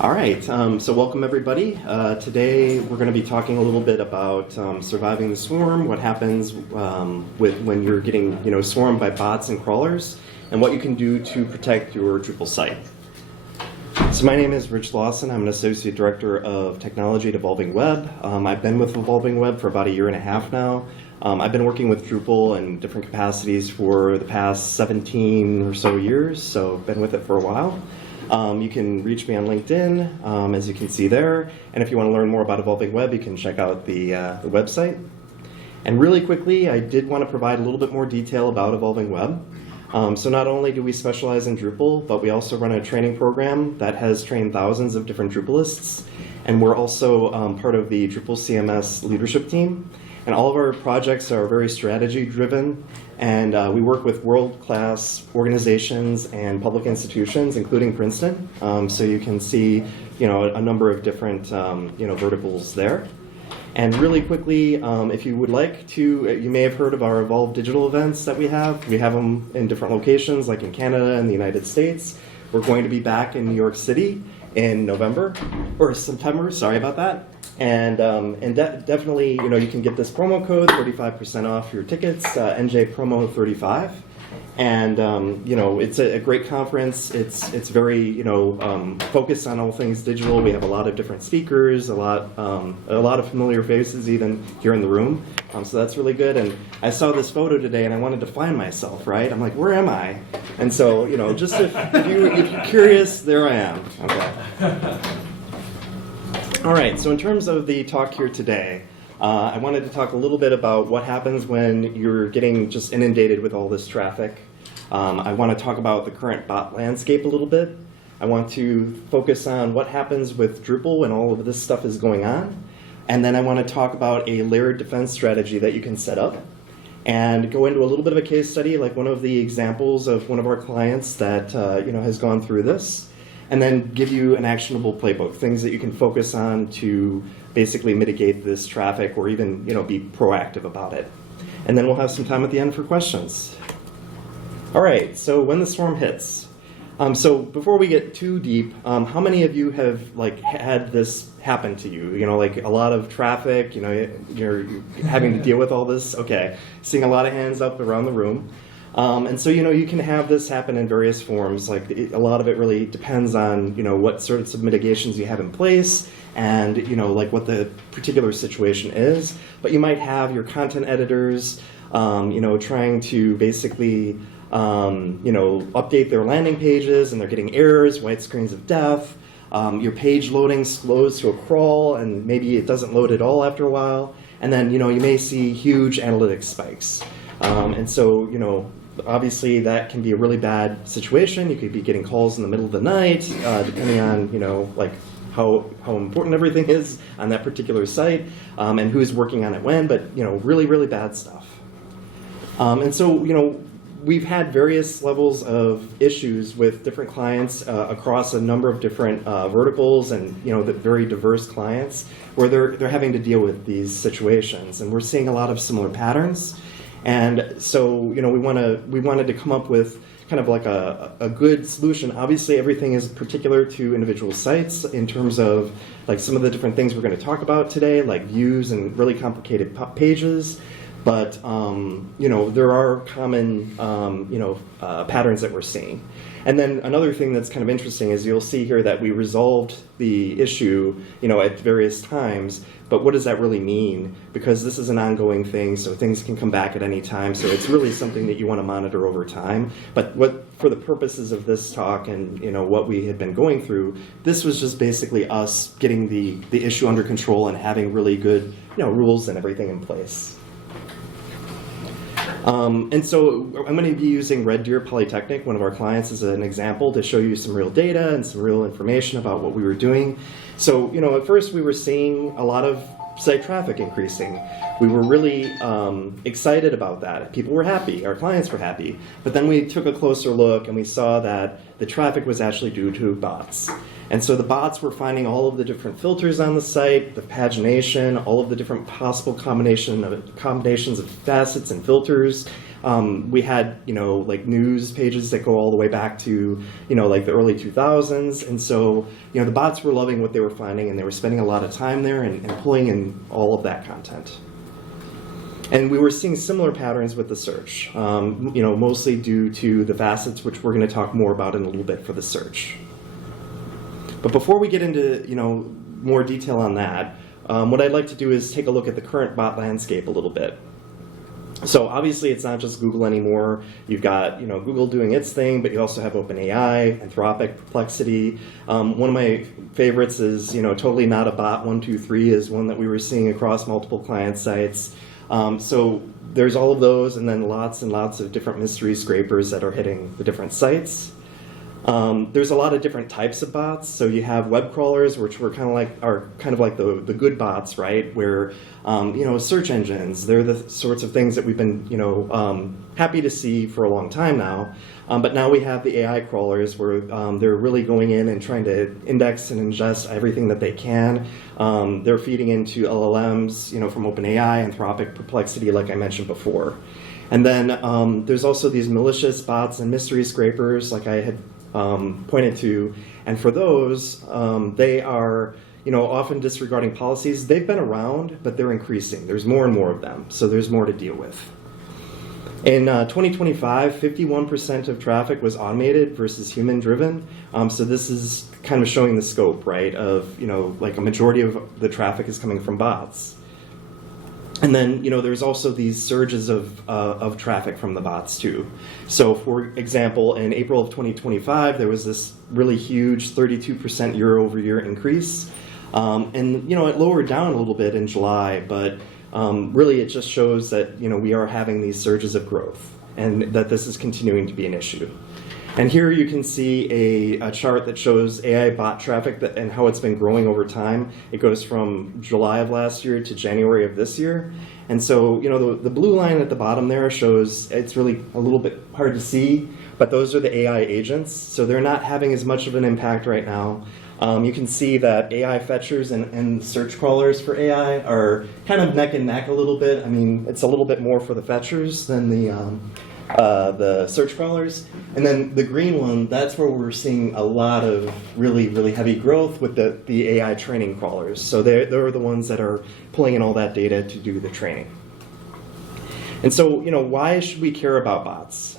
All right, so welcome everybody. Today we're going to be talking a little bit about surviving the swarm, what happens when you're getting swarmed by bots and crawlers, and what you can do to protect your Drupal site. So my name is Rich Lawson. I'm an Associate Director of Technology at Evolving Web. I've been with Evolving Web for about a year and a half now. I've been working with Drupal in different capacities for the past 17 or so years, so I've been with it for a while. You can reach me on LinkedIn, as you can see there. And if you want to learn more about Evolving Web, you can check out the website. And really quickly, I did want to provide a little bit more detail about Evolving Web. So not only do we specialize in Drupal, but we also run a training program that has trained thousands of different Drupalists. And we're also part of the Drupal CMS leadership team. And all of our projects are very strategy-driven, and we work with world-class organizations and public institutions, including Princeton. So you can see, a number of different, verticals there. And really quickly, if you would like to, you may have heard of our Evolve Digital events that we have. We have them in different locations, like in Canada and the United States. We're going to be back in New York City in November, or September, sorry about that. And definitely, you can get this promo code, 35% off your tickets, NJ Promo 35. And, it's a great conference. It's very, focused on all things digital. We have a lot of different speakers, a lot of familiar faces even here in the room. So that's really good. And I saw this photo today and I wanted to find myself, right? I'm like, where am I? And so, just if you're curious, there I am. Okay. All right, so in terms of the talk here today, I wanted to talk a little bit about what happens when you're getting just inundated with all this traffic. I want to talk about the current bot landscape a little bit. I want to focus on what happens with Drupal when all of this stuff is going on. And then I want to talk about a layered defense strategy that you can set up and go into a little bit of a case study, like one of the examples of one of our clients that has gone through this. And then give you an actionable playbook, things that you can focus on to basically mitigate this traffic or even be proactive about it. And then we'll have some time at the end for questions. All right, so when the swarm hits. So before we get too deep, how many of you have had this happen to you? Like a lot of traffic, you're having to deal with all this? Okay, seeing a lot of hands up around the room. And so, you can have this happen in various forms. A lot of it really depends on, what sorts of mitigations you have in place and, what the particular situation is. But you might have your content editors, trying to basically, update their landing pages and they're getting errors, white screens of death. Your page loading slows to a crawl and maybe it doesn't load at all after a while. And then, you may see huge analytics spikes. And so, obviously that can be a really bad situation. You could be getting calls in the middle of the night, depending on, how important everything is on that particular site, and who's working on it when, but, really, really bad stuff. And so, we've had various levels of issues with different clients across a number of different verticals and, the very diverse clients where they're having to deal with these situations. And we're seeing a lot of similar patterns. And so, we wanted to come up with kind of like a good solution. Obviously, everything is particular to individual sites in terms of some of the different things we're going to talk about today, like views and really complicated pages. But, there are common, patterns that we're seeing. And then another thing that's kind of interesting is you'll see here that we resolved the issue, at various times. But what does that really mean? Because this is an ongoing thing, so things can come back at any time. So it's really something that you want to monitor over time. But for the purposes of this talk and what we had been going through, this was just basically us getting the issue under control and having really good rules and everything in place. And so I'm going to be using Red Deer Polytechnic, one of our clients, as an example to show you some real data and some real information about what we were doing. So, at first we were seeing a lot of site traffic increasing. We were really excited about that. People were happy, our clients were happy. But then we took a closer look and we saw that the traffic was actually due to bots. And so the bots were finding all of the different filters on the site, the pagination, all of the different possible combinations of facets and filters, We had, like news pages that go all the way back to, like the early 2000s. And so, the bots were loving what they were finding, and they were spending a lot of time there and pulling in all of that content. And we were seeing similar patterns with the search, mostly due to the facets, which we're going to talk more about in a little bit for the search. But before we get into, more detail on that, what I'd like to do is take a look at the current bot landscape a little bit. So obviously it's not just Google anymore. You've got Google doing its thing, but you also have OpenAI, Anthropic, Perplexity. One of my favorites is totally not a bot 123 is one that we were seeing across multiple client sites. So there's all of those, and then lots and lots of different mystery scrapers that are hitting the different sites. There's a lot of different types of bots. So you have web crawlers, which are kind of like the good bots, right? Where search engines, they're the sorts of things that we've been happy to see for a long time now. But now we have the AI crawlers where they're really going in and trying to index and ingest everything that they can. They're feeding into LLMs, from OpenAI, Anthropic, Perplexity, like I mentioned before. And then there's also these malicious bots and mystery scrapers, like I had pointed to. And for those, they are often disregarding policies. They've been around, but they're increasing. There's more and more of them, so there's more to deal with. In 2025, 51% of traffic was automated versus human-driven. So this is kind of showing the scope, right, of, like a majority of the traffic is coming from bots. And then, there's also these surges of traffic from the bots, too. So, for example, in April of 2025, there was this really huge 32% year-over-year increase. And, it lowered down a little bit in July, but really, it just shows that we are having these surges of growth, and that this is continuing to be an issue. And here you can see a chart that shows AI bot traffic and how it's been growing over time. It goes from July of last year to January of this year. And so the blue line at the bottom there shows, it's really a little bit hard to see, but those are the AI agents. So they're not having as much of an impact right now. You can see that AI fetchers and search crawlers for AI are kind of neck and neck a little bit. I mean, it's a little bit more for the fetchers than the search crawlers. And then the green one, that's where we're seeing a lot of really, really heavy growth with the AI training crawlers. So they're the ones that are pulling in all that data to do the training. And so, why should we care about bots?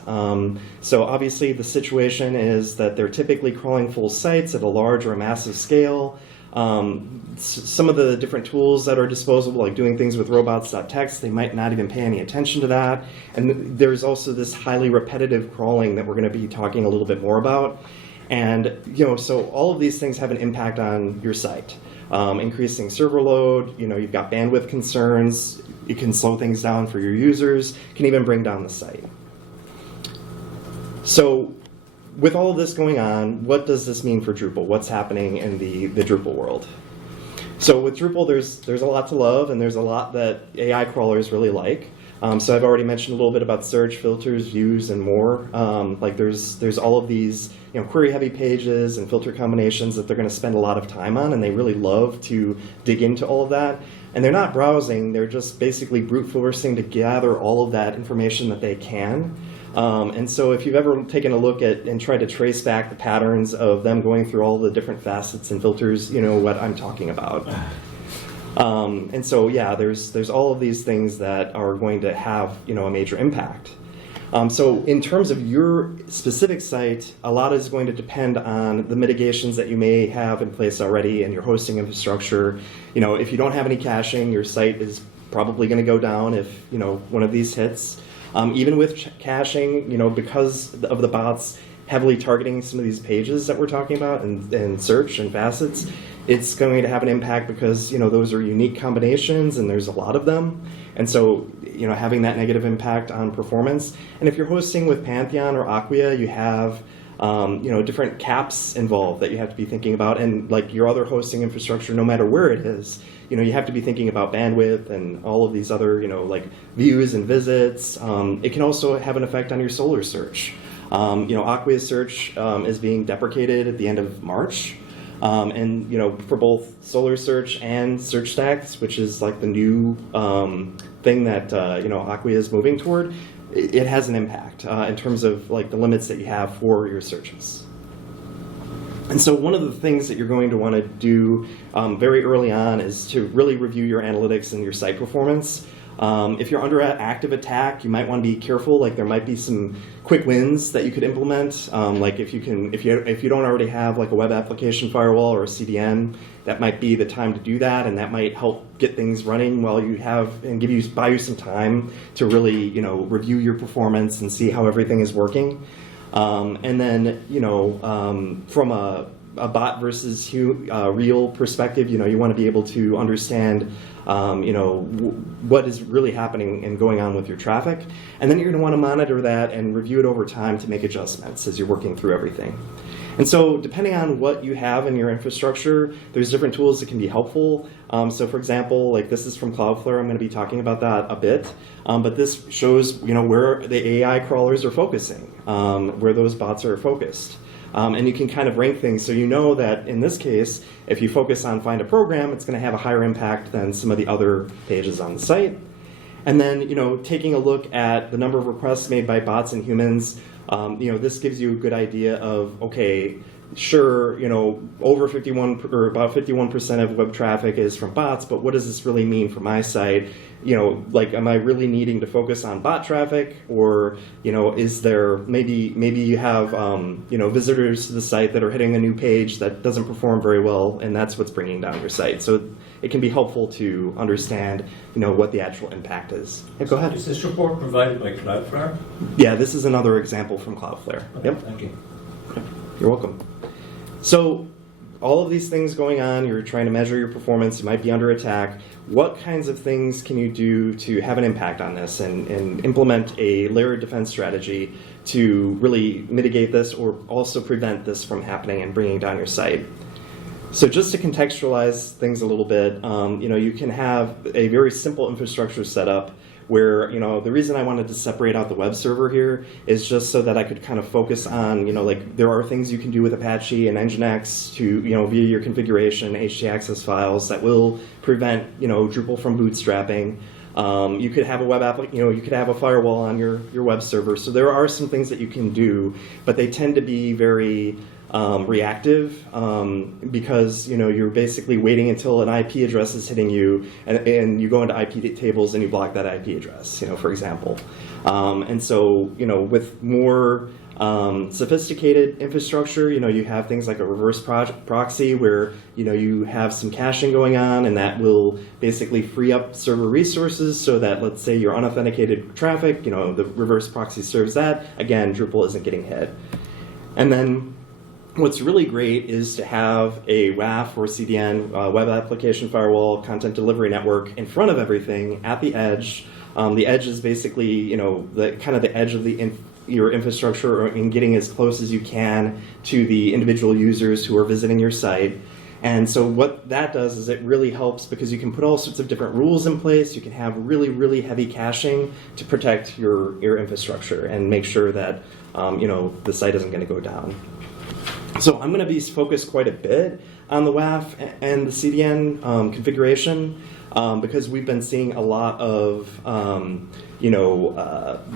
So obviously the situation is that they're typically crawling full sites at a large or a massive scale. Some of the different tools that are disposable, like doing things with robots.txt, they might not even pay any attention to that. And there's also this highly repetitive crawling that we're going to be talking a little bit more about. And so all of these things have an impact on your site. Increasing server load, you've got bandwidth concerns, it can slow things down for your users, can even bring down the site. So with all of this going on, what does this mean for Drupal? What's happening in the Drupal world? So with Drupal, there's a lot to love, and there's a lot that AI crawlers really like. So I've already mentioned a little bit about search, filters, views, and more. Like there's all of these query-heavy pages and filter combinations that they're going to spend a lot of time on, and they really love to dig into all of that. And they're not browsing; they're just basically brute forcing to gather all of that information that they can. And so if you've ever taken a look at and tried to trace back the patterns of them going through all the different facets and filters, you know what I'm talking about. And so, yeah, there's all of these things that are going to have, a major impact. So in terms of your specific site, a lot is going to depend on the mitigations that you may have in place already in your hosting infrastructure. If you don't have any caching, your site is probably going to go down if, one of these hits. Even with caching, because of the bots heavily targeting some of these pages that we're talking about and search and facets, it's going to have an impact because, those are unique combinations and there's a lot of them. And so, having that negative impact on performance. And if you're hosting with Pantheon or Acquia, you have, different caps involved that you have to be thinking about. And like your other hosting infrastructure, no matter where it is, you have to be thinking about bandwidth and all of these other, like views and visits. It can also have an effect on your Solr search. Acquia search is being deprecated at the end of March. And for both Solr search and search stacks, which is like the new thing that Acquia is moving toward, it has an impact in terms of like the limits that you have for your searches. And so one of the things that you're going to want to do very early on is to really review your analytics and your site performance. If you're under active attack, you might want to be careful. Like there might be some quick wins that you could implement. Like if you don't already have like a web application firewall or a CDN, that might be the time to do that, and that might help get things running while you have and buy you some time to really review your performance and see how everything is working. And then from a bot versus real perspective, you want to be able to understand what is really happening and going on with your traffic. And then you're going to want to monitor that and review it over time to make adjustments as you're working through everything. And so depending on what you have in your infrastructure, there's different tools that can be helpful. So for example, like this is from Cloudflare. I'm going to be talking about that a bit. But this shows where the AI crawlers are focusing, where those bots are focused. And you can kind of rank things, so you know that in this case, if you focus on find a program, it's going to have a higher impact than some of the other pages on the site. And then, taking a look at the number of requests made by bots and humans, this gives you a good idea of, okay, sure, over 51 or about 51% of web traffic is from bots, but what does this really mean for my site? Like, am I really needing to focus on bot traffic, or is there maybe you have visitors to the site that are hitting a new page that doesn't perform very well, and that's what's bringing down your site. So it can be helpful to understand what the actual impact is. Yeah, go ahead. Is this report provided by Cloudflare? Yeah, this is another example from Cloudflare. Okay, yep. Thank you. You're welcome. So all of these things going on, you're trying to measure your performance, you might be under attack. What kinds of things can you do to have an impact on this and implement a layered defense strategy to really mitigate this or also prevent this from happening and bringing down your site? So just to contextualize things a little bit, you can have a very simple infrastructure setup where, the reason I wanted to separate out the web server here is just so that I could kind of focus on, like there are things you can do with Apache and Nginx to, via your configuration, htaccess files that will prevent, Drupal from bootstrapping. You could have a web app, you could have a firewall on your web server. So there are some things that you can do, but they tend to be very reactive because you're basically waiting until an IP address is hitting you, and you go into IP tables and you block that IP address, for example. And so with more sophisticated infrastructure, you have things like a reverse proxy where you have some caching going on, and that will basically free up server resources so that, let's say, your unauthenticated traffic, the reverse proxy serves that. Again, Drupal isn't getting hit. And then what's really great is to have a WAF or CDN, Web Application Firewall, Content Delivery Network, in front of everything at the edge. The edge is basically, the kind of the edge of your infrastructure in getting as close as you can to the individual users who are visiting your site. And so what that does is it really helps because you can put all sorts of different rules in place. You can have really, really heavy caching to protect your infrastructure and make sure that the site isn't going to go down. So I'm going to be focused quite a bit on the WAF and the CDN configuration because we've been seeing a lot of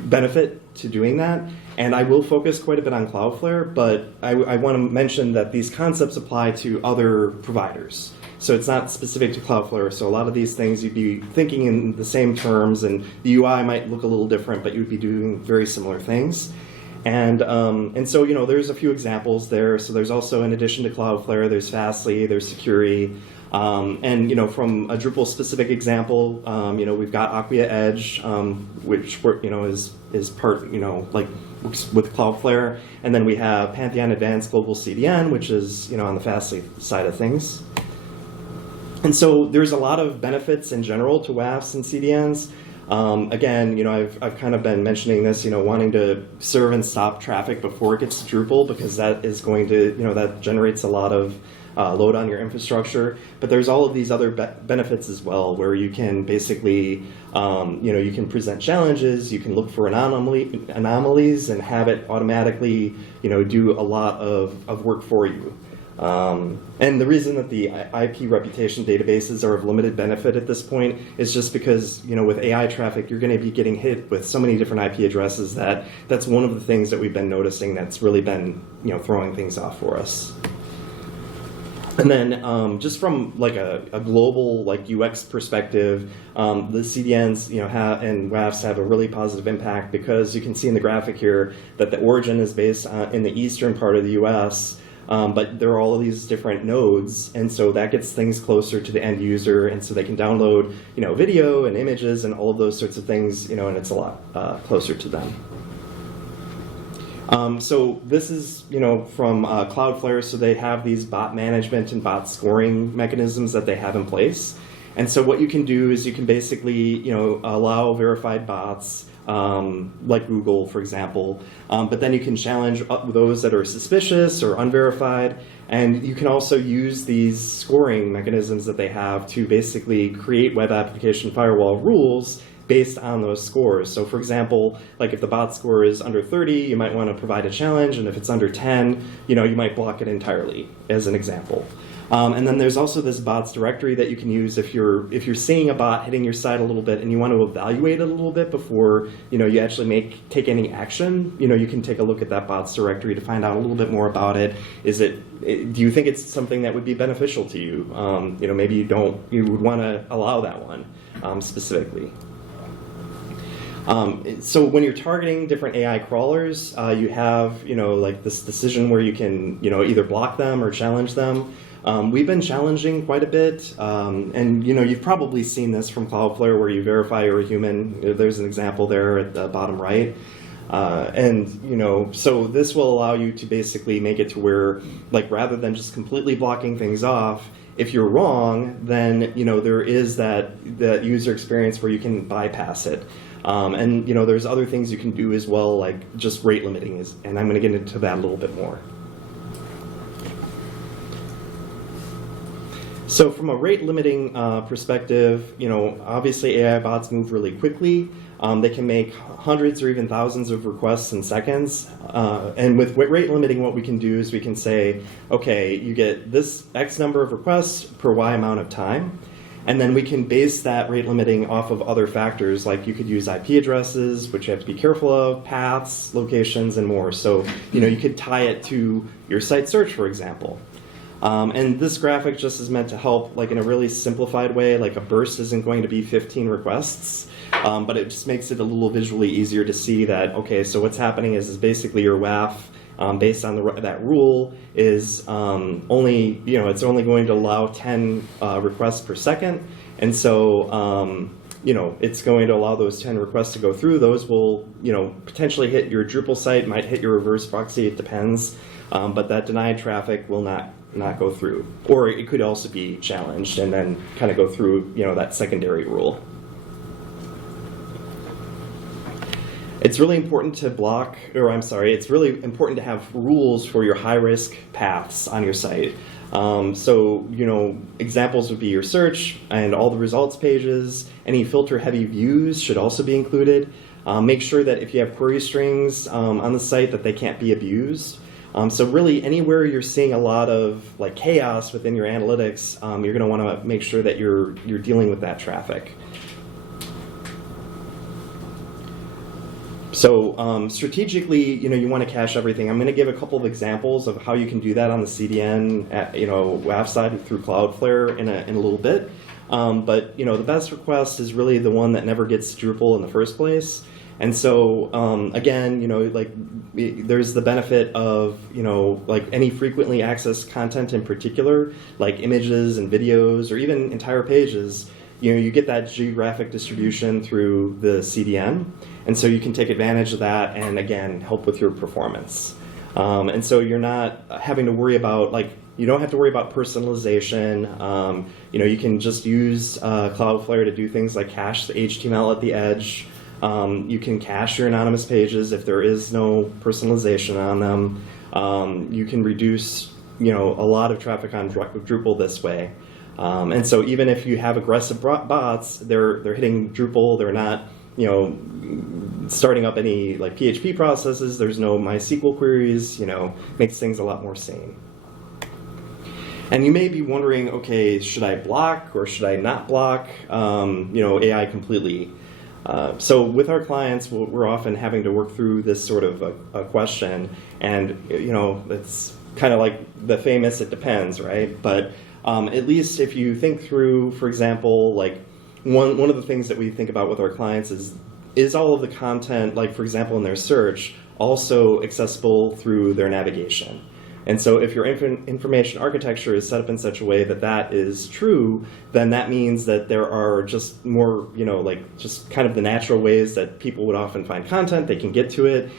benefit to doing that. And I will focus quite a bit on Cloudflare, but I want to mention that these concepts apply to other providers. So it's not specific to Cloudflare. So a lot of these things you'd be thinking in the same terms, and the UI might look a little different, but you'd be doing very similar things. And so, there's a few examples there. So there's also, in addition to Cloudflare, there's Fastly, there's Security. And, from a Drupal specific example, we've got Acquia Edge, which, is part, like works with Cloudflare. And then we have Pantheon Advanced Global CDN, which is, on the Fastly side of things. And so there's a lot of benefits in general to WAFs and CDNs. Again, I've kind of been mentioning this, wanting to serve and stop traffic before it gets to Drupal, because that is going to, that generates a lot of load on your infrastructure. But there's all of these other benefits as well, where you can basically, you can present challenges, you can look for anomalies and have it automatically, do a lot of work for you. And the reason that the IP reputation databases are of limited benefit at this point is just because, with AI traffic, you're going to be getting hit with so many different IP addresses that's one of the things that we've been noticing that's really been, throwing things off for us. And then just from like a global UX perspective, the CDNs and WAFs have a really positive impact because you can see in the graphic here that the origin is based in the eastern part of the US, but there are all of these different nodes, and so that gets things closer to the end user, and so they can download video and images and all of those sorts of things, and it's a lot closer to them. So this is, from Cloudflare, so they have these bot management and bot scoring mechanisms that they have in place. And so what you can do is you can basically, allow verified bots, like Google, for example, but then you can challenge those that are suspicious or unverified. And you can also use these scoring mechanisms that they have to basically create web application firewall rules based on those scores. So for example, like if the bot score is under 30, you might want to provide a challenge, and if it's under 10, you might block it entirely, as an example. And then there's also this bots directory that you can use if you're seeing a bot hitting your site a little bit and you want to evaluate it a little bit before you actually take any action. You can take a look at that bots directory to find out a little bit more about it. Do you think it's something that would be beneficial to you? Maybe you would want to allow that one specifically. So when you're targeting different AI crawlers, you have, like this decision where you can, either block them or challenge them. We've been challenging quite a bit, and you've probably seen this from Cloudflare where you verify you're a human. There's an example there at the bottom right. So this will allow you to basically make it to where, rather than just completely blocking things off, if you're wrong, then, there is that user experience where you can bypass it. And there's other things you can do as well, like just rate limiting, and I'm going to get into that a little bit more. So from a rate limiting perspective, obviously AI bots move really quickly. They can make hundreds or even thousands of requests in seconds. And with rate limiting, what we can do is we can say, okay, you get this X number of requests per Y amount of time. And then we can base that rate limiting off of other factors, like you could use IP addresses, which you have to be careful of, paths, locations, and more. So, you could tie it to your site search, for example. And this graphic just is meant to help, in a really simplified way. Like a burst isn't going to be 15 requests, but it just makes it a little visually easier to see that, okay, so what's happening is basically your WAF, based on that rule, is only, it's only going to allow 10 requests per second. And so, it's going to allow those 10 requests to go through. Those will, potentially hit your Drupal site, might hit your reverse proxy, it depends. But that denied traffic will not go through. Or it could also be challenged and then kind of go through, that secondary rule. It's really important to it's really important to have rules for your high-risk paths on your site. So, examples would be your search and all the results pages. Any filter-heavy views should also be included. Make sure that if you have query strings on the site that they can't be abused. So really, anywhere you're seeing a lot of chaos within your analytics, you're going to want to make sure that you're dealing with that traffic. So strategically, you want to cache everything. I'm going to give a couple of examples of how you can do that on the CDN, WAF side through Cloudflare in a little bit. But the best request is really the one that never gets Drupal in the first place. And so again, there's the benefit of any frequently accessed content in particular, like images and videos or even entire pages. You get that geographic distribution through the CDN, and so you can take advantage of that and again help with your performance. And so you're not having to worry about you don't have to worry about personalization. You can just use Cloudflare to do things like cache the HTML at the edge. You can cache your anonymous pages if there is no personalization on them. You can reduce a lot of traffic on Drupal this way. And so even if you have aggressive bots, they're hitting Drupal. They're not starting up any PHP processes. There's no MySQL queries. Makes things a lot more sane. And you may be wondering, okay, should I block or should I not block AI completely? So with our clients, we're often having to work through this sort of a question, and it's kind of like the famous "it depends," right? But at least if you think through, for example, like one of the things that we think about with our clients is all of the content, like for example in their search, also accessible through their navigation. And so if your information architecture is set up in such a way that that is true, then that means that there are just more, just kind of the natural ways that people would often find content, they can get to it.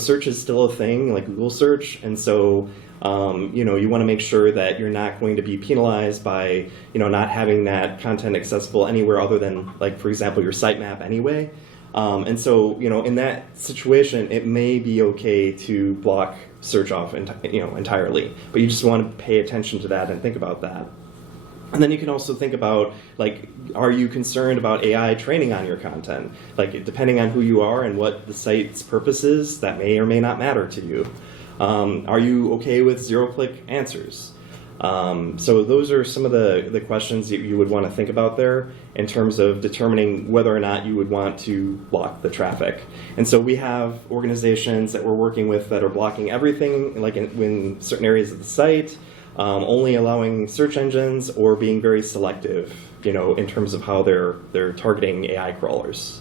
Search is still a thing, like Google search, and so you want to make sure that you're not going to be penalized by, not having that content accessible anywhere other than, like, for example, your sitemap anyway. And so, in that situation, it may be okay to block search off, entirely, but you just want to pay attention to that and think about that. And then you can also think about, like, are you concerned about AI training on your content? Like, depending on who you are and what the site's purpose is, that may or may not matter to you. Are you okay with zero-click answers? So those are some of the questions that you would want to think about there in terms of determining whether or not you would want to block the traffic. And so we have organizations that we're working with that are blocking everything, like in certain areas of the site, only allowing search engines, or being very selective, in terms of how they're targeting AI crawlers.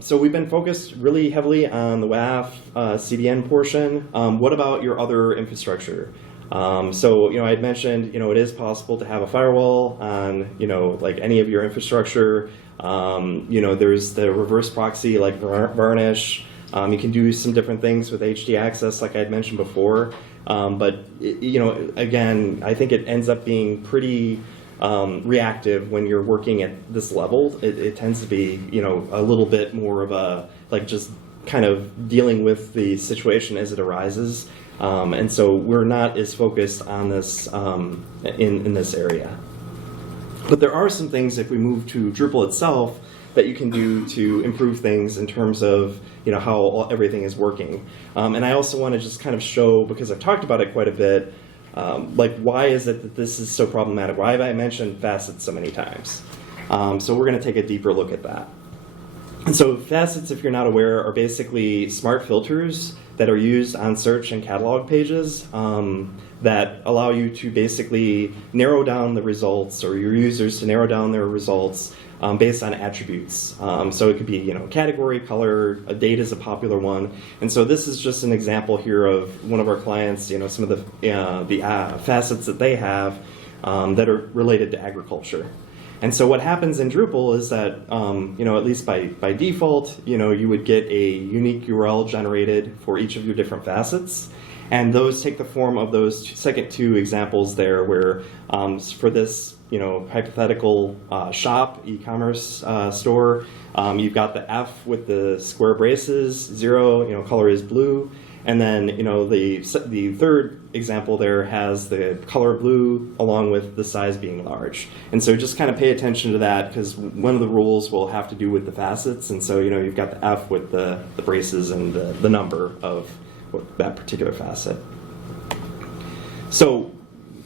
So we've been focused really heavily on the WAF CDN portion. What about your other infrastructure? So I had mentioned, it is possible to have a firewall on, like any of your infrastructure. There's the reverse proxy like Varnish. You can do some different things with HD access, like I had mentioned before. But again, I think it ends up being pretty reactive when you're working at this level. It tends to be, a little bit more of a, like, just kind of dealing with the situation as it arises. And so we're not as focused on this in this area. But there are some things, if we move to Drupal itself, that you can do to improve things in terms of how everything is working. And I also want to just kind of show, because I've talked about it quite a bit, like, why is it that this is so problematic? Why have I mentioned facets so many times? So we're going to take a deeper look at that. And so facets, if you're not aware, are basically smart filters that are used on search and catalog pages that allow you to basically narrow down the results, or your users to narrow down their results based on attributes. So it could be, category, color, a date is a popular one. And so this is just an example here of one of our clients, some of the facets that they have that are related to agriculture. And so what happens in Drupal is that, at least by default, you would get a unique URL generated for each of your different facets. And those take the form of those second two examples there, where for this hypothetical shop, e-commerce store, you've got the F with the square braces, 0, color is blue. And then, the third example there has the color blue along with the size being large. And so just kind of pay attention to that, because one of the rules will have to do with the facets. And so, you've got the F with the braces and the number of that particular facet. So,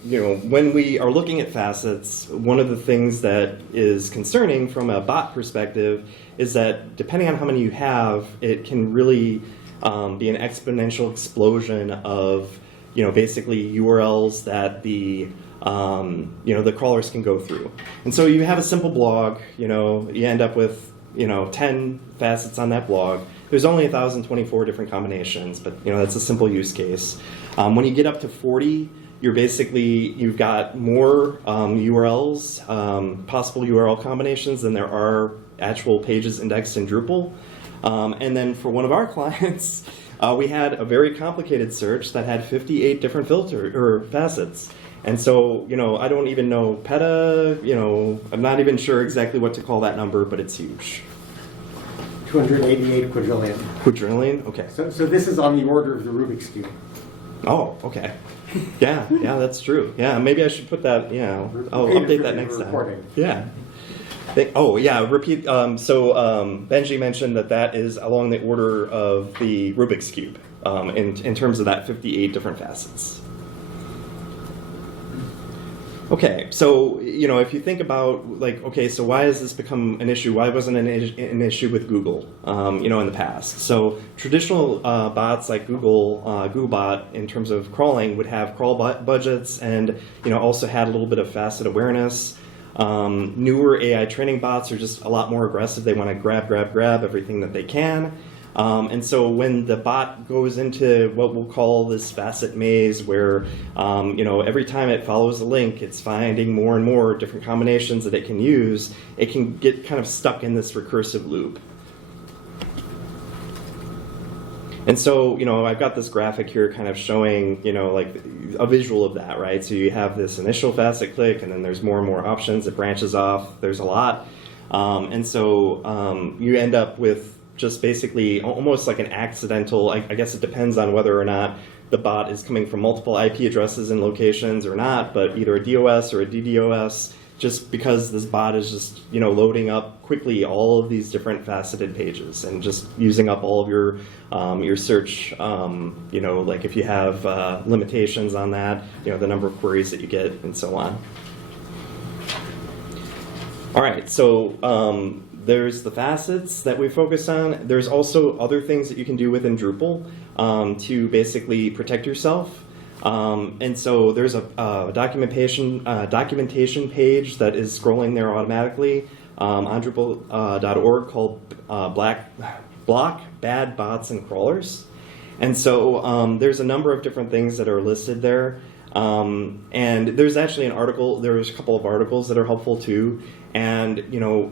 when we are looking at facets, one of the things that is concerning from a bot perspective is that depending on how many you have, it can really be an exponential explosion of, basically URLs that the crawlers can go through. And so you have a simple blog, you end up with, 10 facets on that blog. There's only 1,024 different combinations, but that's a simple use case. When you get up to 40, you've got more URLs, possible URL combinations than there are actual pages indexed in Drupal. And then for one of our clients, we had a very complicated search that had 58 different facets. And so, I don't even know peta, I'm not even sure exactly what to call that number, but it's huge. 288 quadrillion. Quadrillion? Okay. So this is on the order of the Rubik's Cube. Oh, okay. Yeah, that's true. Yeah, maybe I should put that, I'll update that next time. Yeah. Repeat. So Benji mentioned that is along the order of the Rubik's Cube. in terms of that 58 different facets. Okay, so if you think about okay, so why has this become an issue? Why wasn't it an issue with Google, in the past? So traditional bots like Googlebot, in terms of crawling, would have crawl budgets and also had a little bit of facet awareness. Newer AI training bots are just a lot more aggressive. They want to grab everything that they can. And so when the bot goes into what we'll call this facet maze, where every time it follows a link, it's finding more and more different combinations that it can use, it can get kind of stuck in this recursive loop. And so, I've got this graphic here kind of showing, like a visual of that, right? So you have this initial facet click, and then there's more and more options. It branches off. There's a lot. And so you end up with just basically almost like an accidental, I guess it depends on whether or not the bot is coming from multiple IP addresses and locations or not, but either a DOS or a DDoS, just because this bot is just loading up quickly all of these different faceted pages and just using up all of your search, like if you have limitations on that, the number of queries that you get and so on. All right, so there's the facets that we focus on. There's also other things that you can do within Drupal to basically protect yourself. And so there's a documentation page that is scrolling there automatically on Drupal.org called Block Bad Bots and Crawlers. And so there's a number of different things that are listed there. And there's actually an article, there's a couple of articles that are helpful too. And,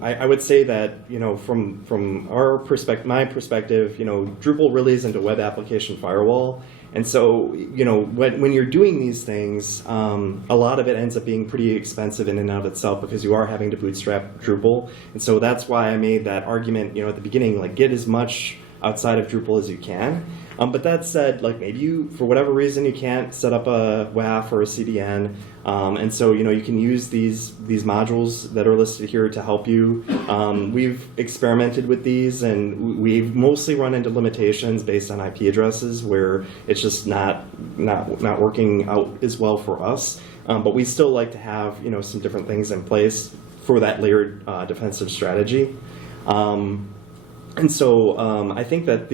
I would say that, from our perspective, my perspective, Drupal really isn't a web application firewall. And so, when you're doing these things, a lot of it ends up being pretty expensive in and of itself because you are having to bootstrap Drupal. And so that's why I made that argument, at the beginning, like get as much outside of Drupal as you can. But that said, like maybe you, for whatever reason, you can't set up a WAF or a CDN, and so you can use these modules that are listed here to help you. We've experimented with these, and we've mostly run into limitations based on IP addresses where it's just not working out as well for us. But we still like to have some different things in place for that layered defensive strategy. And so I think that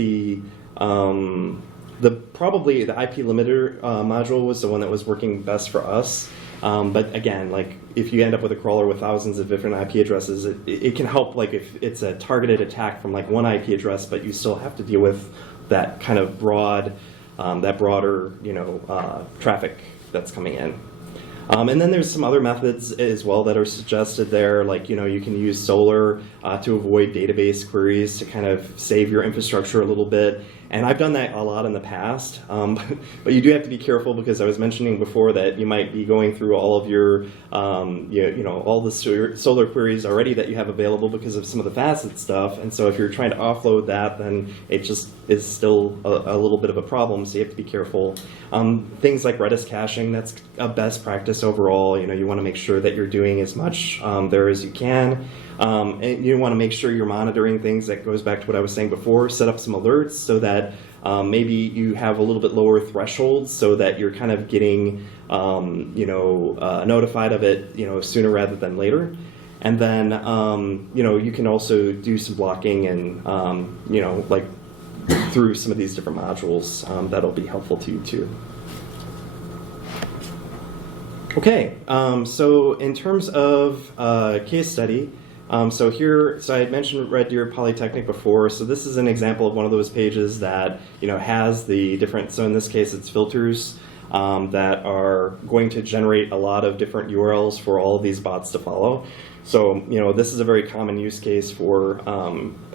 probably the IP limiter module was the one that was working best for us. But again, like if you end up with a crawler with thousands of different IP addresses, it can help like if it's a targeted attack from like one IP address, but you still have to deal with that kind of broader traffic that's coming in. And then there's some other methods as well that are suggested there, like you can use Solr to avoid database queries to kind of save your infrastructure a little bit. And I've done that a lot in the past, but you do have to be careful because I was mentioning before that you might be going through all of your, all the Solr queries already that you have available because of some of the facet stuff. And so if you're trying to offload that, then it just is still a little bit of a problem. So you have to be careful. Things like Redis caching, that's a best practice overall. You want to make sure that you're doing as much there as you can. And you want to make sure you're monitoring things. That goes back to what I was saying before. Set up some alerts so that maybe you have a little bit lower thresholds so that you're kind of getting notified of it sooner rather than later. And then you can also do some blocking and like through some of these different modules that'll be helpful to you too. Okay, so in terms of case study. So I had mentioned Red Deer Polytechnic before. So this is an example of one of those pages that has the different. So in this case, it's filters that are going to generate a lot of different URLs for all of these bots to follow. So this is a very common use case for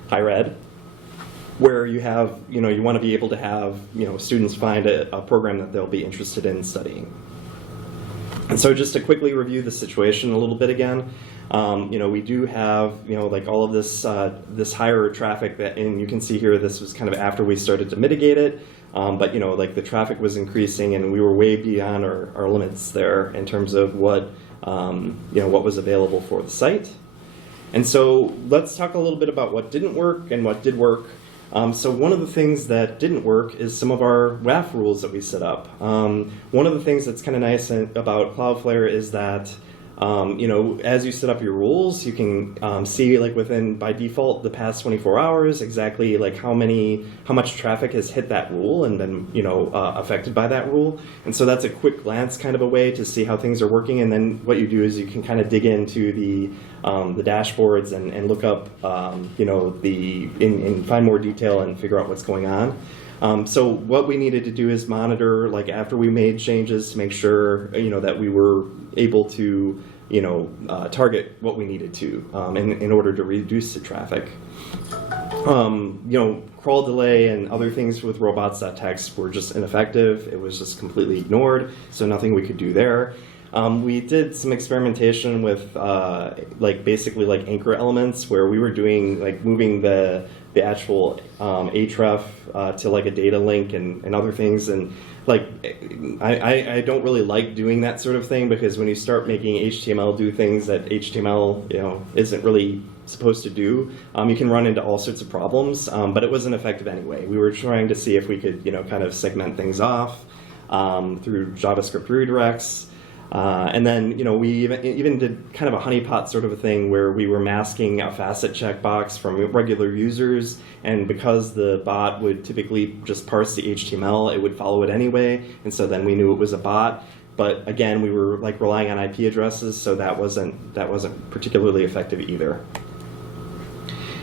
higher ed, where you have you want to be able to have students find a program that they'll be interested in studying. And so just to quickly review the situation a little bit again. We do have, like all of this higher traffic and you can see here, this was kind of after we started to mitigate it. But, like the traffic was increasing and we were way beyond our limits there in terms of what was available for the site. And so let's talk a little bit about what didn't work and what did work. So one of the things that didn't work is some of our WAF rules that we set up. One of the things that's kind of nice about Cloudflare is that as you set up your rules, you can see like within, by default, the past 24 hours, exactly like how much traffic has hit that rule and been, affected by that rule. And so that's a quick glance kind of a way to see how things are working. And then what you do is you can kind of dig into the dashboards and look up, and find more detail and figure out what's going on. So what we needed to do is monitor, like after we made changes, to make sure that we were able to target what we needed to in order to reduce the traffic. Crawl delay and other things with robots.txt were just ineffective. It was just completely ignored, so nothing we could do there. We did some experimentation with basically anchor elements, where we were doing moving the actual href to a data link and other things, and I don't really like doing that sort of thing, because when you start making HTML do things that HTML isn't really supposed to do, you can run into all sorts of problems, but it wasn't effective anyway. We were trying to see if we could kind of segment things off through JavaScript redirects. And then, we even did kind of a honeypot sort of a thing where we were masking a facet checkbox from regular users, and because the bot would typically just parse the HTML, it would follow it anyway, and so then we knew it was a bot. But again, we were relying on IP addresses, so that wasn't particularly effective either.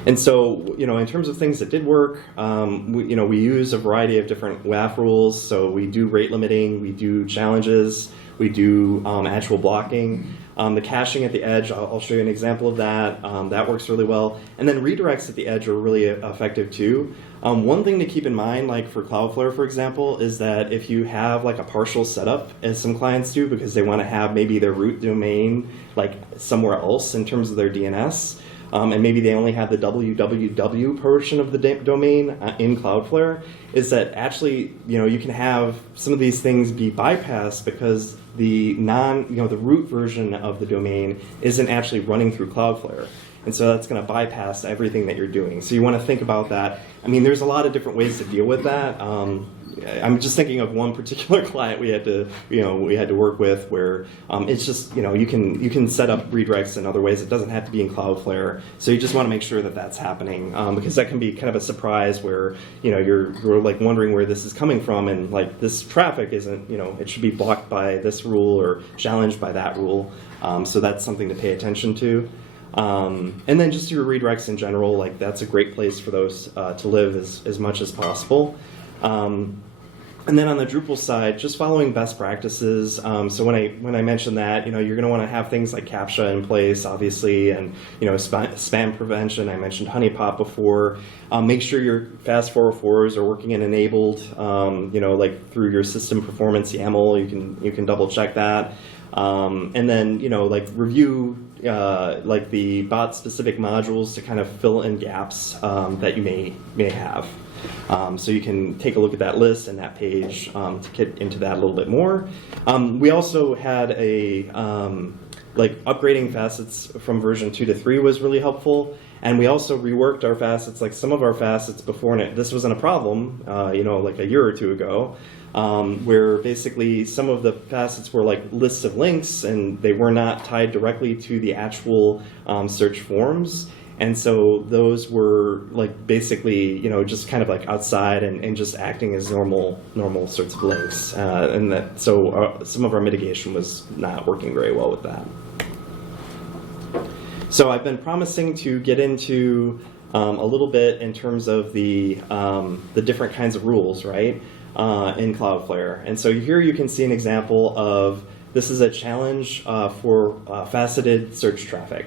And so, in terms of things that did work, we use a variety of different WAF rules. So we do rate limiting, we do challenges, we do actual blocking. The caching at the edge, I'll show you an example of that. That works really well. And then redirects at the edge are really effective too. One thing to keep in mind, for Cloudflare, for example, is that if you have a partial setup, as some clients do, because they want to have maybe their root domain somewhere else in terms of their DNS, and maybe they only have the www portion of the domain in Cloudflare, is that actually, you can have some of these things be bypassed because the the root version of the domain isn't actually running through Cloudflare. And so that's going to bypass everything that you're doing. So you want to think about that. I mean, there's a lot of different ways to deal with that. I'm just thinking of one particular client we had to work with, where it's just you can set up redirects in other ways. It doesn't have to be in Cloudflare. So you just want to make sure that that's happening, because that can be kind of a surprise where you're wondering where this is coming from, and this traffic isn't it should be blocked by this rule or challenged by that rule. So that's something to pay attention to. And then just your redirects in general, that's a great place for those to live as much as possible. And then on the Drupal side, just following best practices. So when I mentioned that, you're going to want to have things like CAPTCHA in place, obviously, and spam prevention. I mentioned honeypot before. Make sure your fast 404s are working and enabled. Through your system performance YAML, you can double check that. And then review the bot specific modules to kind of fill in gaps that you may have. So you can take a look at that list and that page to get into that a little bit more. We also had upgrading facets from version 2 to 3 was really helpful. And we also reworked our facets, some of our facets before, and this wasn't a problem, a year or two ago, where basically some of the facets were lists of links, and they were not tied directly to the actual search forms. And so those were basically, just kind of outside and just acting as normal sorts of links. So some of our mitigation was not working very well with that. So I've been promising to get into a little bit in terms of the different kinds of rules, right, in Cloudflare. And so here you can see an example of, this is a challenge for faceted search traffic.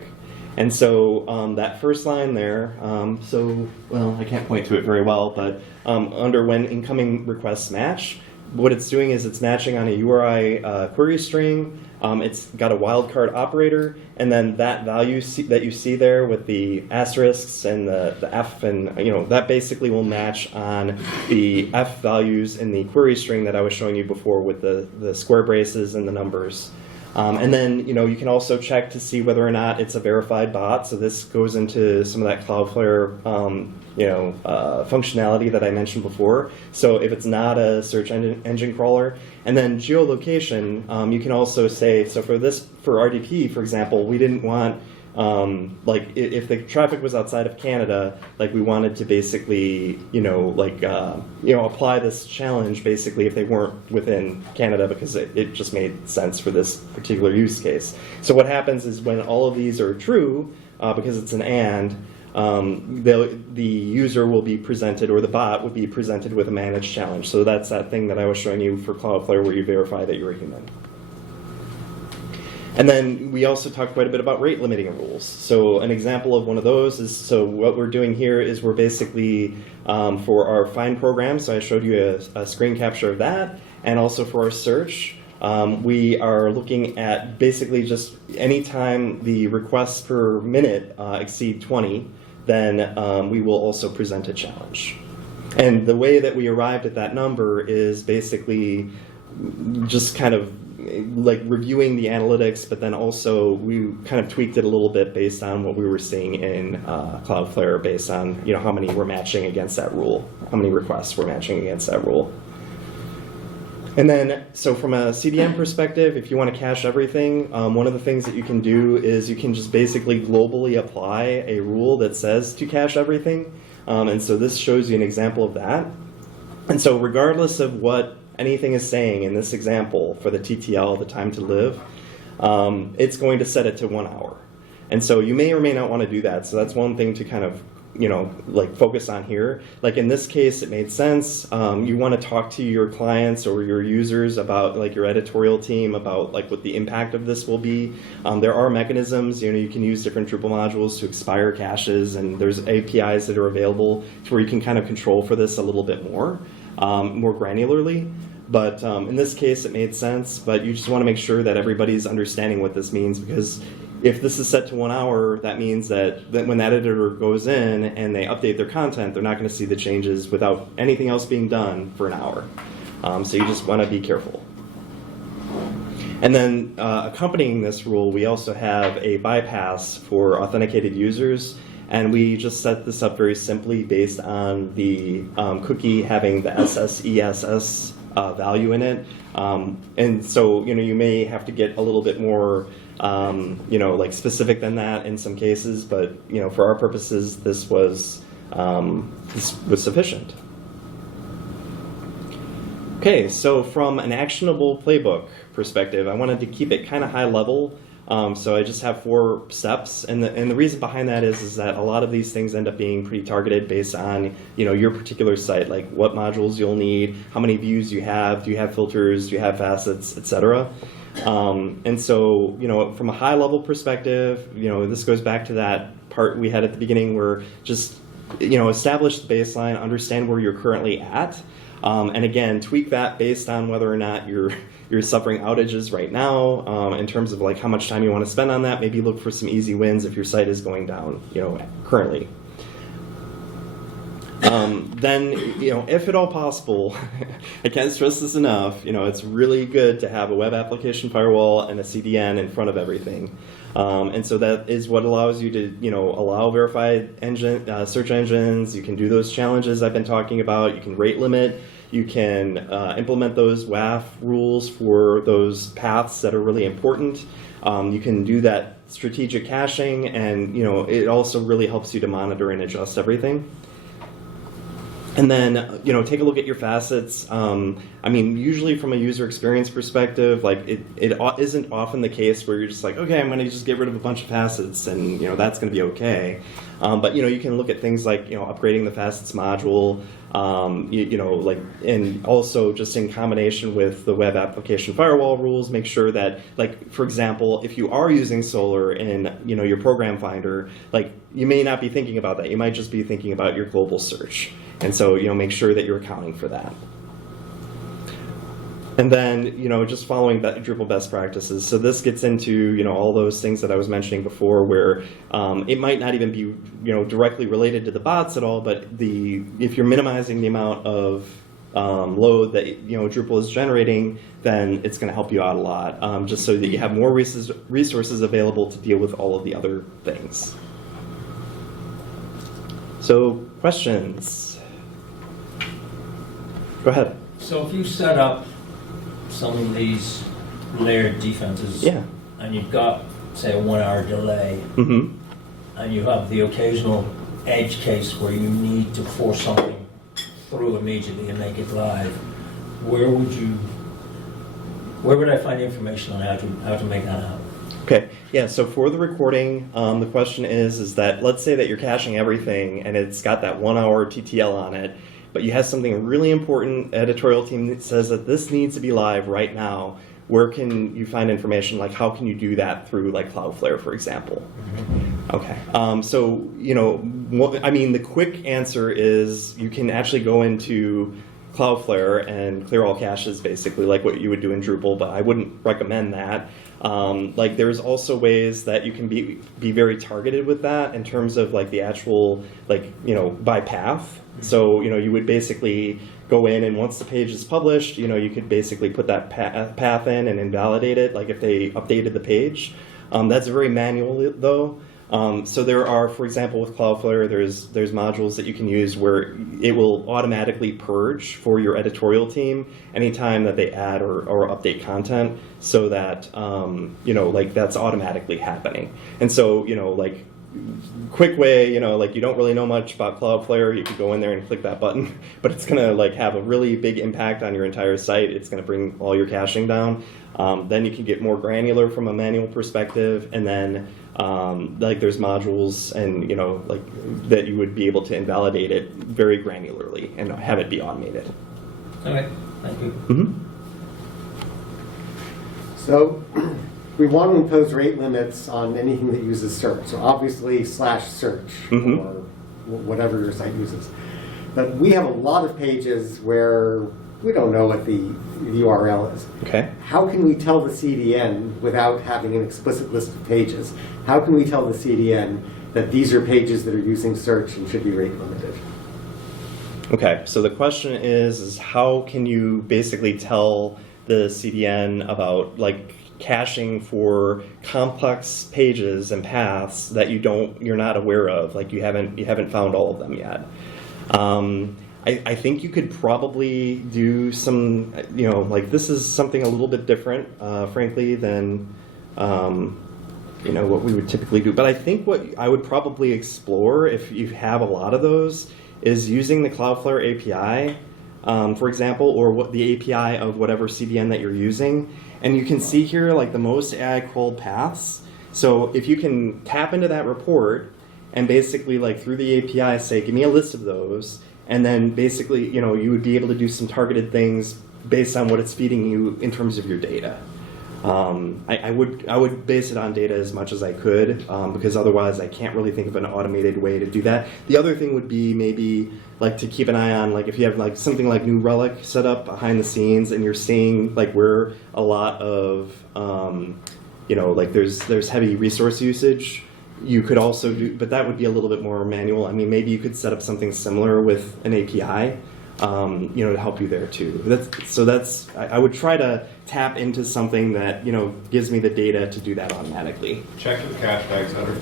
And so that first line there, I can't point to it very well, but under when incoming requests match, what it's doing is it's matching on a URI query string. It's got a wildcard operator, and then that value that you see there with the asterisks and the F, and that basically will match on the F values in the query string that I was showing you before with the square braces and the numbers. And then, you can also check to see whether or not it's a verified bot. So this goes into some of that Cloudflare, functionality that I mentioned before. So if it's not a search engine crawler, and then geolocation, you can also say, so for RDP, for example, we didn't want, if the traffic was outside of Canada, we wanted to basically, apply this challenge basically if they weren't within Canada, because it just made sense for this particular use case. So what happens is when all of these are true, because it's an and, the user will be presented, or the bot would be presented with a managed challenge. So that's that thing that I was showing you for Cloudflare where you verify that you're a human. And then we also talked quite a bit about rate limiting rules. So an example of one of those is, so what we're doing here is we're basically, for our find program, so I showed you a screen capture of that, and also for our search, we are looking at basically just any time the requests per minute exceed 20, then we will also present a challenge. And the way that we arrived at that number is basically just kind of reviewing the analytics, but then also we kind of tweaked it a little bit based on what we were seeing in Cloudflare, based on how many we're matching against that rule, how many requests we're matching against that rule. And then, so from a CDN perspective, if you want to cache everything, one of the things that you can do is you can just basically globally apply a rule that says to cache everything. And so this shows you an example of that. And so regardless of what anything is saying in this example for the TTL, the time to live, it's going to set it to 1 hour. And so you may or may not want to do that. So that's one thing to kind of, focus on here. In this case, it made sense. You want to talk to your clients or your users about, your editorial team about, what the impact of this will be. There are mechanisms, you can use different Drupal modules to expire caches, and there's APIs that are available to where you can kind of control for this a little bit more granularly. But in this case, it made sense. But you just want to make sure that everybody's understanding what this means, because if this is set to 1 hour, that means that when that editor goes in and they update their content, they're not going to see the changes without anything else being done for an hour. So you just want to be careful. And then accompanying this rule, we also have a bypass for authenticated users. And we just set this up very simply based on the cookie having the SSESS value in it. And so, you may have to get a little bit more, specific than that in some cases. But, for our purposes, this was sufficient. Okay, so from an actionable playbook perspective, I wanted to keep it kind of high level. So I just have 4 steps, and the reason behind that is that a lot of these things end up being pretty targeted based on your particular site, like what modules you'll need, how many views you have, do you have filters, do you have facets, etc. And so from a high level perspective, this goes back to that part we had at the beginning where just establish the baseline, understand where you're currently at, and again tweak that based on whether or not you're suffering outages right now, in terms of how much time you want to spend on that. Maybe look for some easy wins if your site is going down, currently. Then, if at all possible, I can't stress this enough, it's really good to have a web application firewall and a CDN in front of everything. And so that is what allows you to, allow verified search engines. You can do those challenges I've been talking about. You can rate limit. You can implement those WAF rules for those paths that are really important. You can do that strategic caching, and it also really helps you to monitor and adjust everything. And then, take a look at your facets. Usually from a user experience perspective, it isn't often the case where you're just like, okay, I'm going to just get rid of a bunch of facets and, that's going to be okay. But, you can look at things like, upgrading the facets module, and also just in combination with the web application firewall rules, make sure that, for example, if you are using Solar in, your program finder, you may not be thinking about that. You might just be thinking about your global search. And so, make sure that you're accounting for that. And then, just following Drupal best practices. So this gets into, all those things that I was mentioning before where it might not even be, directly related to the bots at all, but if you're minimizing the amount of load that Drupal is generating, then it's going to help you out a lot, just so that you have more resources available to deal with all of the other things. So, questions? Go ahead. So if you set up some of these layered defenses, Yeah. and you've got, say, a 1 hour delay, Mm-hmm. and you have the occasional edge case where you need to force something through immediately and make it live, where would I find information on how to make that happen? Okay, yeah, so for the recording, the question is that let's say that you're caching everything and it's got that 1 hour TTL on it, but you have something really important, editorial team that says that this needs to be live right now. Where can you find information? Like, how can you do that through, like, Cloudflare, for example? Okay, so, the quick answer is you can actually go into Cloudflare and clear all caches, basically, like what you would do in Drupal, but I wouldn't recommend that. There's also ways that you can be very targeted with that in terms of, like, the actual, by path. So, you would basically go in, and once the page is published, you could basically put that path in and invalidate it, like if they updated the page. That's very manual, though. So there are, for example, with Cloudflare, there's modules that you can use where it will automatically purge for your editorial team anytime that they add or update content, so that that's automatically happening. And so quick way, you don't really know much about Cloudflare, you could go in there and click that button, but it's going to have a really big impact on your entire site. It's going to bring all your caching down. Then you can get more granular from a manual perspective, and then there's modules and that you would be able to invalidate it very granularly and have it be automated. Okay, thank you. Mm-hmm. So we want to impose rate limits on anything that uses search. So obviously /search Mm-hmm. or whatever your site uses. But we have a lot of pages where we don't know what the URL is. Okay. How can we tell the CDN without having an explicit list of pages? How can we tell the CDN that these are pages that are using search and should be rate limited? Okay, so the question is how can you basically tell the CDN about caching for complex pages and paths that you're not aware of, you haven't found all of them yet. I think you could probably do some, this is something a little bit different, frankly, than what we would typically do. But I think what I would probably explore, if you have a lot of those, is using the Cloudflare API, for example, or what the API of whatever CDN that you're using. And you can see here the most AI crawled paths. So if you can tap into that report and basically through the API say, give me a list of those, and then basically you would be able to do some targeted things based on what it's feeding you in terms of your data. I would base it on data as much as I could, because otherwise I can't really think of an automated way to do that. The other thing would be maybe to keep an eye on if you have something like New Relic set up behind the scenes and you're seeing where a lot of there's heavy resource usage. You could also do, but that would be a little bit more manual. I mean, maybe you could set up something similar with an API, to help you there too. I would try to tap into something that, gives me the data to do that automatically. Check your cache tags header.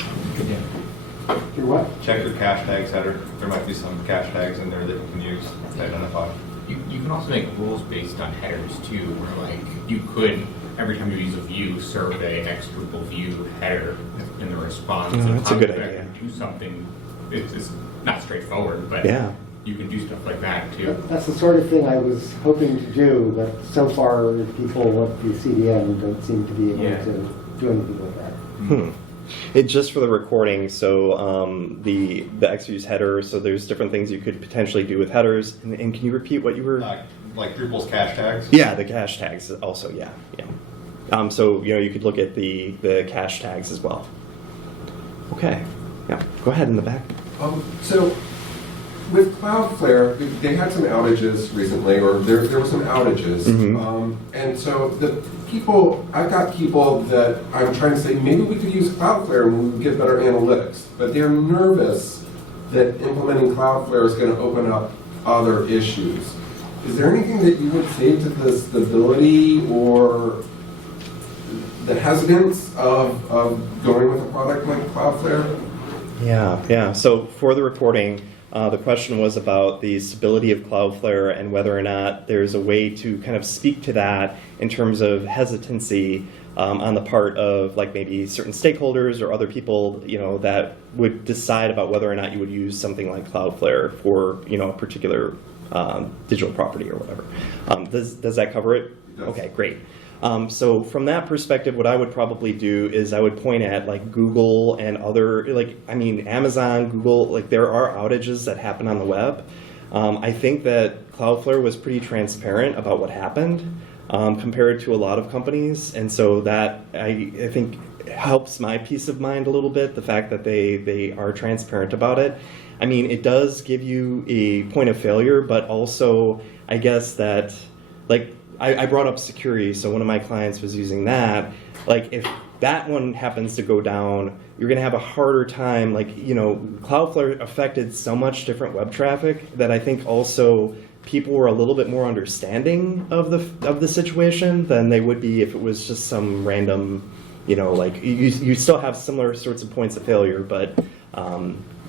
Your what? Check your cache tags header. There might be some cache tags in there that you can use to identify. You can also make rules based on headers too, where you could, every time you use a view, serve a Drupal view header in the response. Oh, that's a good Cloudflare idea. can do something. It's not straightforward, but Yeah. you can do stuff like that too. That's the sort of thing I was hoping to do, but so far people with the CDN don't seem to be able to do anything like that. Just for the recording, so the XViews header, so there's different things you could potentially do with headers. And can you repeat what you were? Like Drupal's cache tags? Yeah, the cache tags also, yeah. So, you could look at the cache tags as well. Okay, yeah, go ahead in the back. So with Cloudflare, they had some outages recently, or there were some outages. And so I've got people that I'm trying to say, maybe we could use Cloudflare and we would get better analytics. But they're nervous that implementing Cloudflare is going to open up other issues. is there anything that you would say to the stability or the hesitance of going with a product like Cloudflare? Yeah. So for the recording, the question was about the stability of Cloudflare and whether or not there's a way to kind of speak to that in terms of hesitancy on the part of like maybe certain stakeholders or other people, that would decide about whether or not you would use something like Cloudflare for, a particular digital property or whatever. Does that cover it? It does. Okay, great. So from that perspective, what I would probably do is I would point at like Google and other, Amazon, Google, there are outages that happen on the web. I think that Cloudflare was pretty transparent about what happened compared to a lot of companies. And so that I think helps my peace of mind a little bit, the fact that they are transparent about it. I mean, it does give you a point of failure, but also I guess that I brought up security, so one of my clients was using that. If that one happens to go down, you're going to have a harder time. Cloudflare affected so much different web traffic that I think also people were a little bit more understanding of the situation than they would be if it was just some random, you still have similar sorts of points of failure, but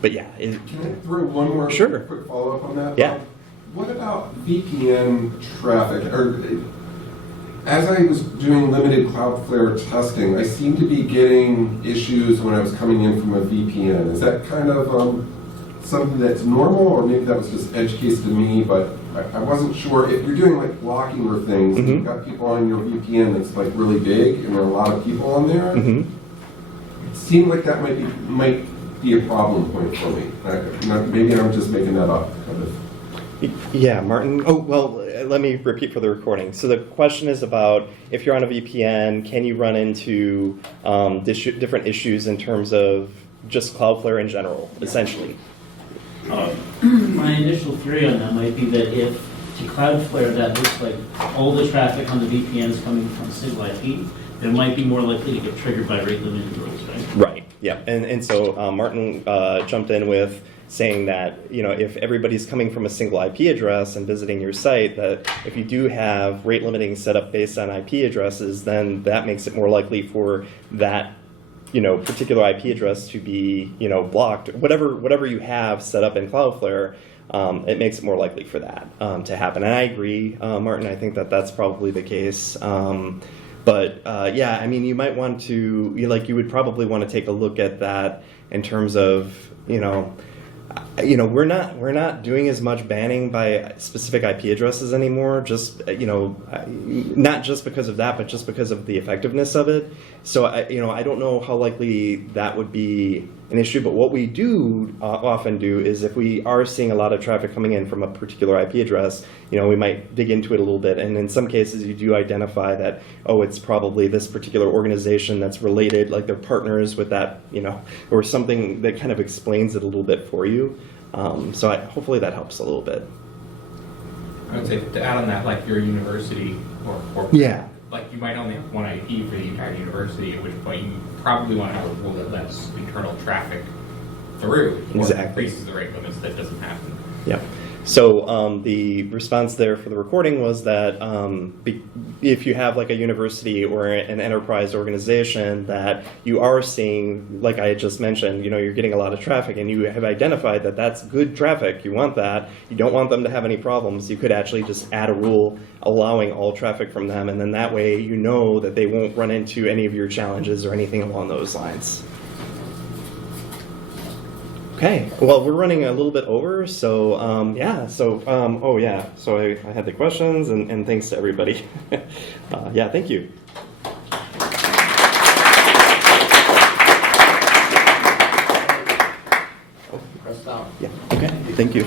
yeah. Can I throw one more Sure. quick follow-up on that? Yeah. What about VPN traffic? As I was doing limited Cloudflare testing, I seemed to be getting issues when I was coming in from a VPN. Is that kind of something that's normal, or maybe that was just edge case to me, but I wasn't sure. If you're doing blocking or things, and you've got people on your VPN that's really big, and there are a lot of people on there, it seemed like that might be a problem point for me. Maybe I'm just making that up. Yeah, Martin. Oh, well, let me repeat for the recording. So the question is about if you're on a VPN, can you run into different issues in terms of just Cloudflare in general, essentially? My initial theory on that might be that if to Cloudflare that looks like all the traffic on the VPN is coming from a single IP, they might be more likely to get triggered by rate limiting rules, right? Right, yeah. And so Martin jumped in with saying that, if everybody's coming from a single IP address and visiting your site, that if you do have rate limiting set up based on IP addresses, then that makes it more likely for that particular IP address to be, blocked. Whatever you have set up in Cloudflare, it makes it more likely for that to happen. And I agree, Martin. I think that that's probably the case. But yeah, I mean, you might want to, you would probably want to take a look at that in terms of, we're not doing as much banning by specific IP addresses anymore. Just not just because of that, but just because of the effectiveness of it. So I don't know how likely that would be an issue. But what we do often do is if we are seeing a lot of traffic coming in from a particular IP address, we might dig into it a little bit. And in some cases, you do identify that it's probably this particular organization that's related, like they're partners with that, or something that kind of explains it a little bit for you. So hopefully that helps a little bit. I would say to add on that, like your university or corporate, Yeah. you might only have one IP for the entire university, at which point you probably want to have a rule that lets internal traffic through. Or Exactly. increases the rate limits. That doesn't happen. Yeah. So the response there for the recording was that if you have a university or an enterprise organization that you are seeing, like I just mentioned, you're getting a lot of traffic and you have identified that that's good traffic, you want that, you don't want them to have any problems, you could actually just add a rule allowing all traffic from them, and then that way that they won't run into any of your challenges or anything along those lines. Okay, well, we're running a little bit over, so so I had the questions, and thanks to everybody. Yeah, thank you. Press down. Yeah, okay, thank you.